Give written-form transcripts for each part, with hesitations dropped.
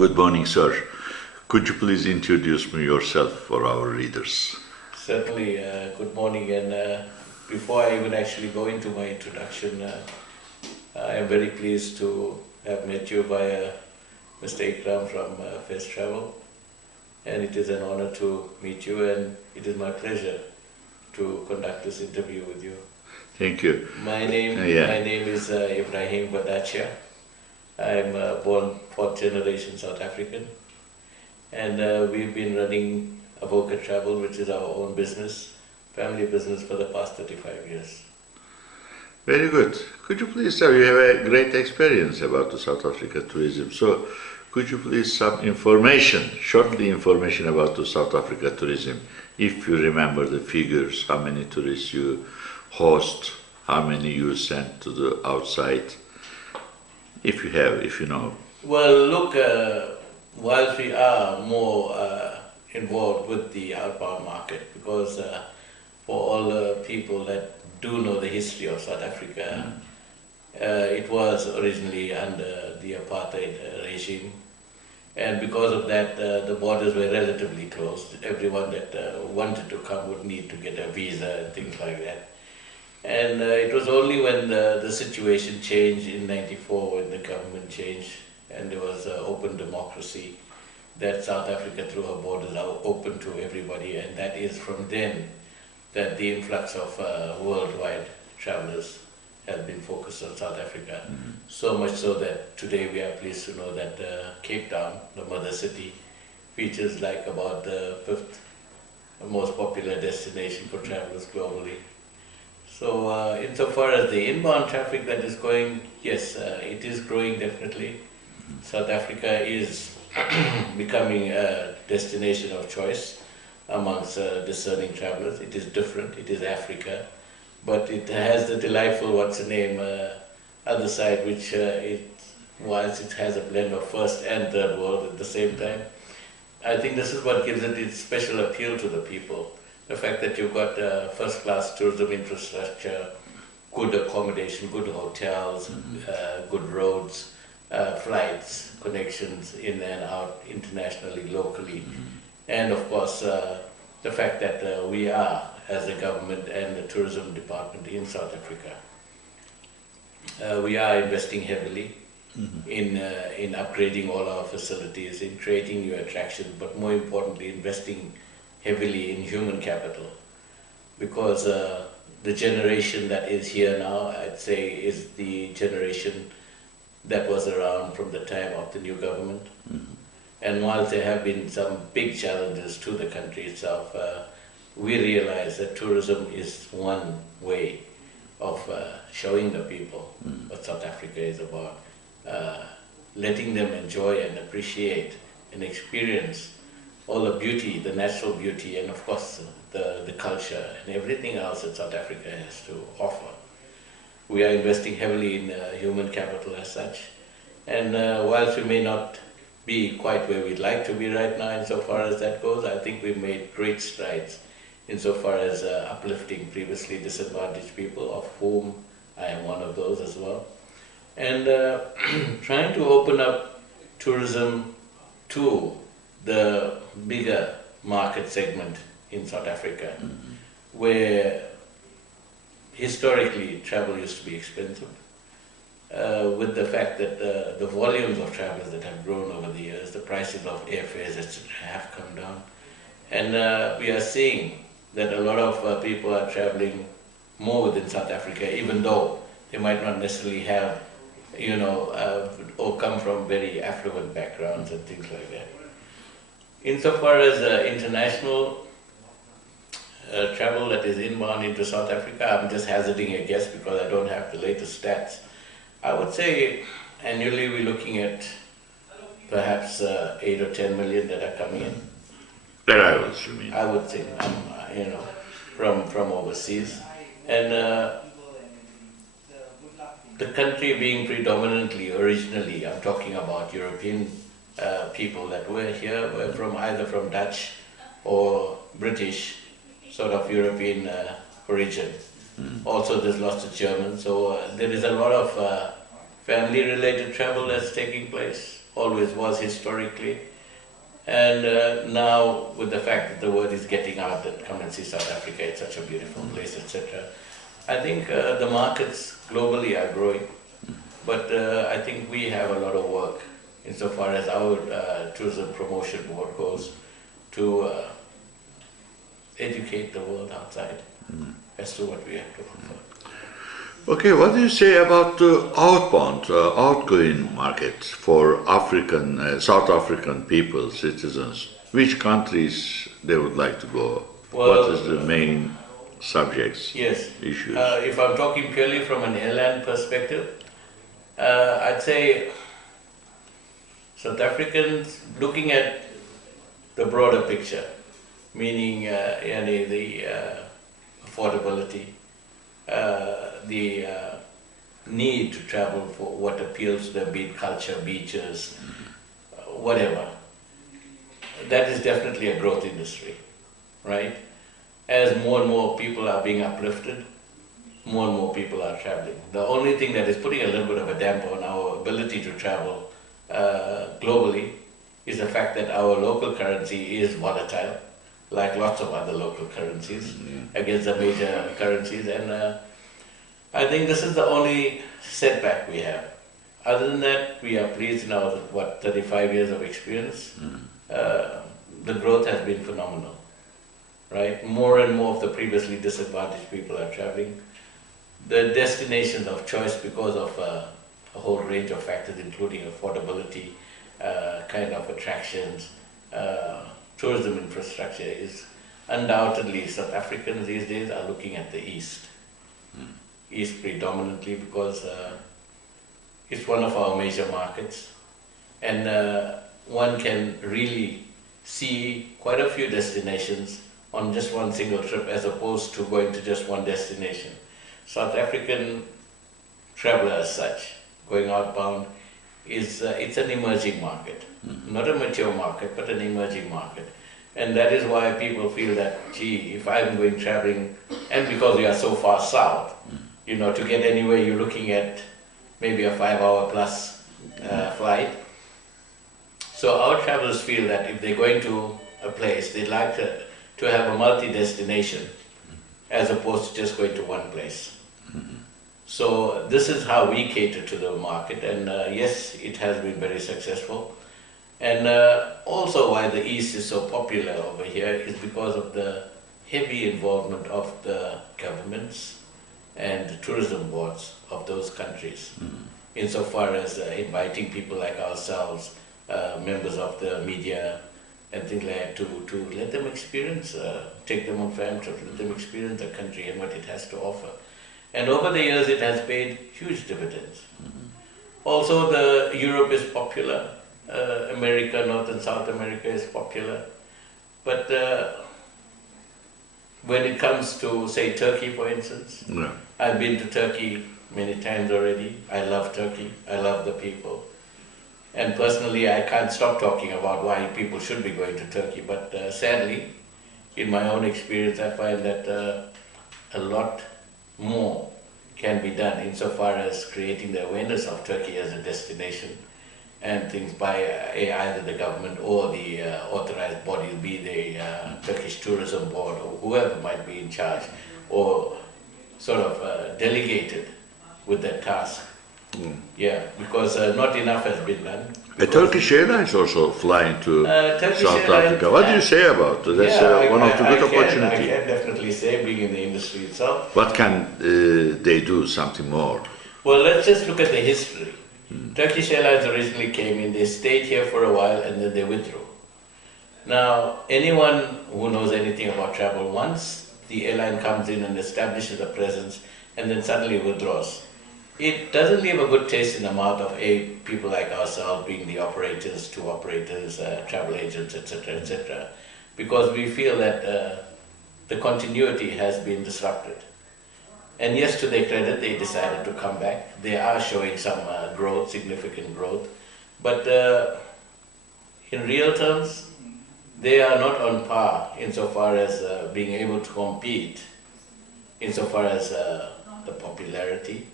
Good morning, sir. Could you please introduce me yourself for our readers? Certainly, good morning. And before I even actually go into my introduction, I am very pleased to have met you via Mr. Ebrahim from Turkish Travel. And it is an honor to meet you, and it is my pleasure to conduct this interview with you. Thank you. My name is Ebrahim Vadachia. I am born fourth generation South African, and we've been running Avoca Travel, which is our own business, family business, for the past 35 years. Very good. Could you please tell, you have a great experience about the South Africa tourism. So could you please some information, shortly information about the South Africa tourism, if you remember the figures, how many tourists you host, how many you send to the outside, if you have, if you know. Well, look, whilst we are more involved with the outbound market, because for all the people that do know the history of South Africa, it was originally under the apartheid regime, and because of that the borders were relatively closed. Everyone that wanted to come would need to get a visa and things like that. And it was only when the situation changed in '94, when the government changed and there was open democracy, that South Africa through her borders are open to everybody, and that is from then that the influx of worldwide travelers has been focused on South Africa. So much so that today we are pleased to know that Cape Town, the mother city, features like about the 5th most popular destination for travelers globally. So insofar as the inbound traffic that is going, yes, it is growing definitely. South Africa is becoming a destination of choice amongst discerning travelers. It is different, it is Africa, but it has the delightful, other side, which whilst it has a blend of first and third world at the same time, I think this is what gives it its special appeal to the people. The fact that you've got first-class tourism infrastructure, good accommodation, good hotels, good roads, flights, connections in and out, internationally, locally, and of course the fact that we are, as a government and the tourism department in South Africa, we are investing heavily in upgrading all our facilities, in creating new attractions, but more importantly, investing heavily in human capital, because the generation that is here now, I'd say, is the generation that was around from the time of the new government. And whilst there have been some big challenges to the country itself, we realize that tourism is one way of showing the people what South Africa is about, letting them enjoy and appreciate and experience all the beauty, the natural beauty, and of course the culture and everything else that South Africa has to offer. We are investing heavily in human capital as such, and whilst we may not be quite where we'd like to be right now insofar as that goes, I think we've made great strides insofar as uplifting previously disadvantaged people, of whom I am one of those as well, and trying to open up tourism to the bigger market segment in South Africa, where historically travel used to be expensive, with the fact that the volumes of travelers that have grown over the years, the prices of airfares, etc., have come down, and we are seeing that a lot of people are traveling more within South Africa, even though they might not necessarily have, or come from very affluent backgrounds and things like that. Insofar as international travel that is inbound into South Africa, I'm just hazarding a guess because I don't have the latest stats. I would say annually we're looking at perhaps 8 or 10 million that are coming in. Arrivals, you mean? I would think, from overseas. And the country being predominantly, originally, I'm talking about European people that were here, were either from Dutch or British, sort of European origin. Also there's lots of German, so there is a lot of family-related travel that's taking place. always was historically. And now, with the fact that the word is getting out that come and see South Africa, it's such a beautiful place, etc. I think the markets globally are growing, but I think we have a lot of work insofar as our tourism promotion board goes to educate the world outside as to what we have to offer. Okay, what do you say about the outbound, outgoing market for African, South African people, citizens? Which countries they would like to go? Well, what is the main subjects, yes. issues? If I'm talking purely from an airline perspective, I'd say South Africans looking at the broader picture, meaning the affordability, the need to travel for what appeals to them, be it culture, beaches, whatever. That is definitely a growth industry, right? As more and more people are being uplifted, more and more people are traveling. The only thing that is putting a little bit of a damper on our ability to travel globally is the fact that our local currency is volatile, like lots of other local currencies, against the major currencies. And I think this is the only setback we have. Other than that, we are pleased in our, 35 years of experience. The growth has been phenomenal, right? More and more of the previously disadvantaged people are traveling. The destinations of choice, because of a whole range of factors, including affordability, kind of attractions, tourism infrastructure, is undoubtedly South Africans these days are looking at the East. East predominantly because it's one of our major markets, and one can really see quite a few destinations on just one single trip as opposed to going to just one destination. South African traveler as such, going outbound, is it's an emerging market. Not a mature market, but an emerging market. And that is why people feel that, gee, if I'm going traveling, and because we are so far south, you know, to get anywhere you're looking at maybe a 5-hour plus flight. So our travelers feel that if they're going to a place, they'd like to have a multi-destination as opposed to just going to one place. So this is how we cater to the market, and yes, it has been very successful. And also why the East is so popular over here is because of the heavy involvement of the governments and the tourism boards of those countries, insofar as inviting people like ourselves, members of the media and things like that, to let them experience, take them on fam trips, let them experience the country and what it has to offer. And over the years it has paid huge dividends. Also Europe is popular, America, North and South America is popular, but when it comes to, say, Turkey, for instance, I've been to Turkey many times already. I love Turkey, I love the people. And personally, I can't stop talking about why people should be going to Turkey, but sadly, in my own experience, I find that a lot more can be done insofar as creating the awareness of Turkey as a destination and things by either the government or the authorized body, be the Turkish Tourism Board or whoever might be in charge, or sort of delegated with that task. Yeah, because not enough has been done. Turkish Airlines also flying to South Africa. What do you say about that? That's one of the good opportunities. I can definitely say, being in the industry itself. What can they do something more? Well, let's just look at the history. Turkish Airlines originally came in, they stayed here for a while and then they withdrew. Now, anyone who knows anything about travel, once the airline comes in and establishes a presence and then suddenly withdraws, it doesn't leave a good taste in the mouth of people like ourselves, being the operators, tour operators, travel agents, etc., because we feel that the continuity has been disrupted. And yes, to their credit, they decided to come back. They are showing some growth, significant growth, but in real terms, they are not on par insofar as being able to compete, insofar as the popularity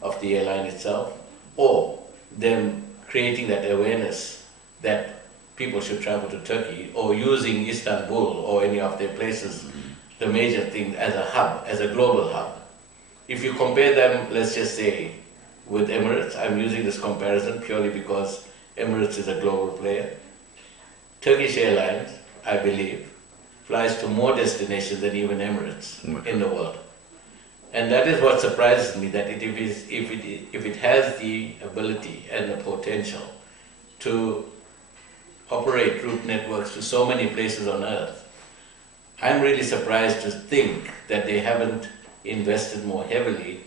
of the airline itself, or them creating that awareness that people should travel to Turkey, or using Istanbul or any of their places, the major thing, as a hub, as a global hub. If you compare them, let's just say, with Emirates, I'm using this comparison purely because Emirates is a global player. Turkish Airlines, I believe, flies to more destinations than even Emirates in the world. And that is what surprises me, that if it has the ability and the potential to operate route networks to so many places on Earth, I'm really surprised to think that they haven't invested more heavily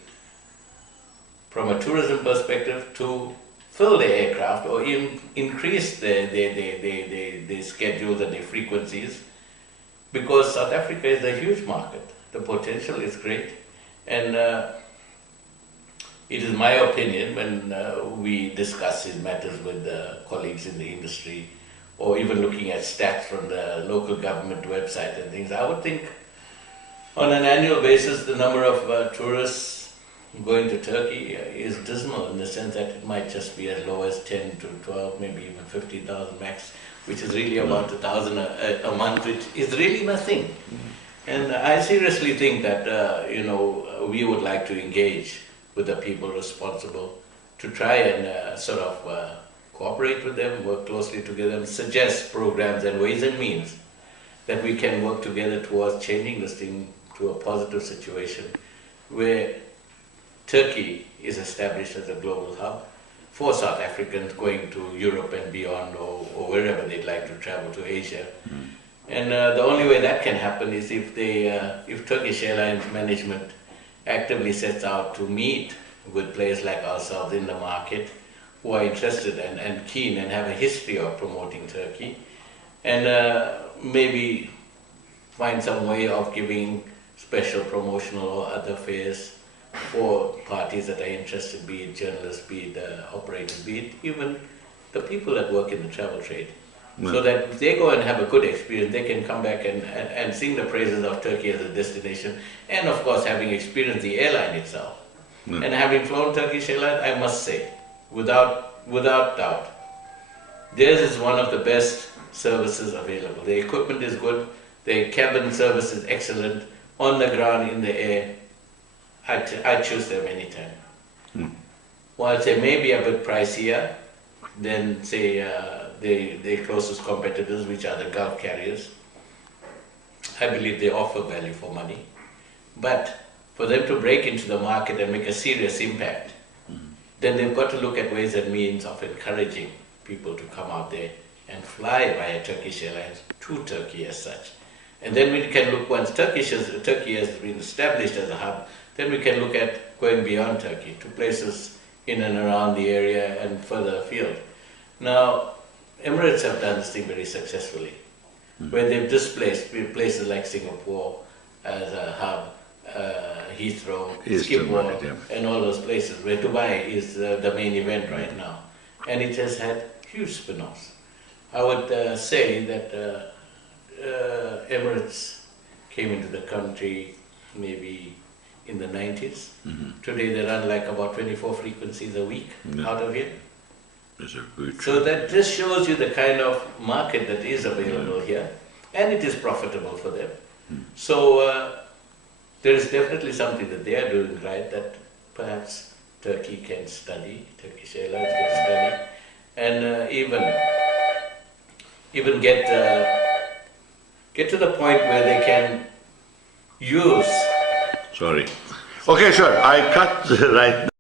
from a tourism perspective to fill their aircraft or even increase their schedules and their frequencies, because South Africa is a huge market. The potential is great, and it is my opinion, when we discuss these matters with colleagues in the industry, or even looking at stats from the local government website and things, I would think on an annual basis the number of tourists going to Turkey is dismal, in the sense that it might just be as low as 10 to 12, maybe even 50,000 max, which is really about 1,000 a month, which is really nothing. And I seriously think that we would like to engage with the people responsible to try and sort of cooperate with them, work closely together, and suggest programs and ways and means that we can work together towards changing this thing to a positive situation where Turkey is established as a global hub for South Africans going to Europe and beyond, or wherever they'd like to travel, to Asia. And the only way that can happen is if Turkish Airlines management actively sets out to meet with players like ourselves in the market who are interested and keen and have a history of promoting Turkey, and maybe find some way of giving special promotional or other fares for parties that are interested, be it journalists, be it operators, be it even the people that work in the travel trade. So that if they go and have a good experience, they can come back and sing the praises of Turkey as a destination, and of course having experienced the airline itself. And having flown Turkish Airlines, I must say, without doubt, theirs is one of the best services available. The equipment is good, the cabin service is excellent, on the ground, in the air. I choose them anytime. Whilst they may be a bit pricier than, say, their closest competitors, which are the Gulf carriers, I believe they offer value for money. But for them to break into the market and make a serious impact, then they've got to look at ways and means of encouraging people to come out there and fly via Turkish Airlines to Turkey as such. And then we can look, once Turkey has been established as a hub, then we can look at going beyond Turkey to places in and around the area and further afield. Now, Emirates have done this thing very successfully, where they've displaced places like Singapore as a hub, Heathrow, Schiphol, and all those places, where Dubai is the main event right now. And it has had huge spin-offs. I would say that Emirates came into the country maybe in the 90s. Today they run like about 24 frequencies a week out of here. So that just shows you the kind of market that is available here, and it is profitable for them. So there is definitely something that they are doing right that perhaps Turkey can study, Turkish Airlines can study, and even get to the point where they can use. Sorry. Okay, sure. I cut right now.